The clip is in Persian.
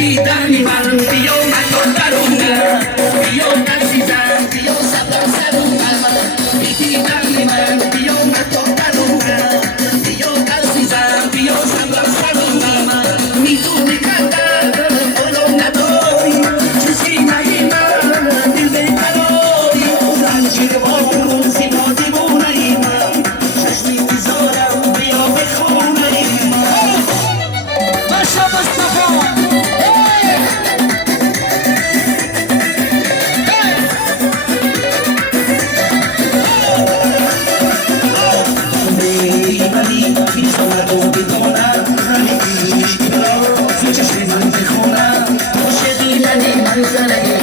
کشیدن من بیا من درونه بیا عزیزم بیا صبر سرونم کشیدن من بیا من درونه بیا عزیزم بیا صبر سرونم میدونی کردن خودم نداری چیزی نگی من دل بیقراری زنجیر بارون زیبا دیوونه ای من چشمی میذارم بیا به خونه ای من باشا مصطفی میزنم بدانم رنگی چشم من بخونم عاشقی منی منظره